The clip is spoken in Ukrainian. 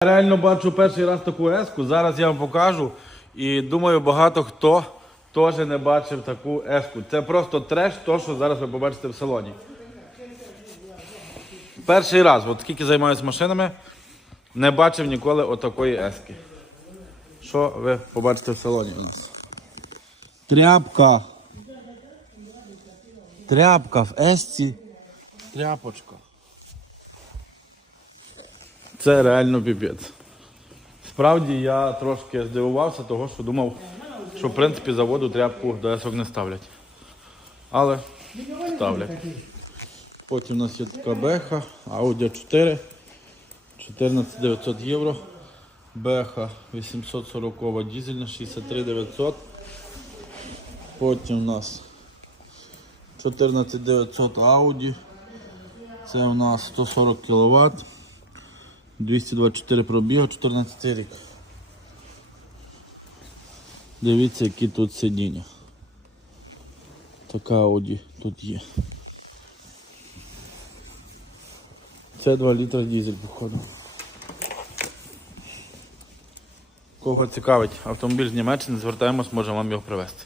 Я реально бачу перший раз таку еску. Зараз я вам покажу. І думаю, багато хто теж не бачив таку еску. Це просто треш, то, що зараз ви побачите в салоні. Перший раз, от скільки займаюся машинами, не бачив ніколи отакої ески. Що ви побачите в салоні у нас? Тряпка. Тряпка в есці. Тряпочка. Це реально піпець. Справді я трошки здивувався, того, що думав, що в принципі заводу тряпку до есок не ставлять. Але ставлять. Потім у нас є така беха, Audi 4, 14 900 євро. Беха 840 дізельна, 63 900. Потім у нас 14 900 Audi. Це у нас 140 кВт. 224 пробігу, 14 рік. Дивіться, які тут сидіння. Така Audi тут є. Це 2 літра дізель, походу. Кого цікавить автомобіль з Німеччини, звертаємось, можемо вам його привезти.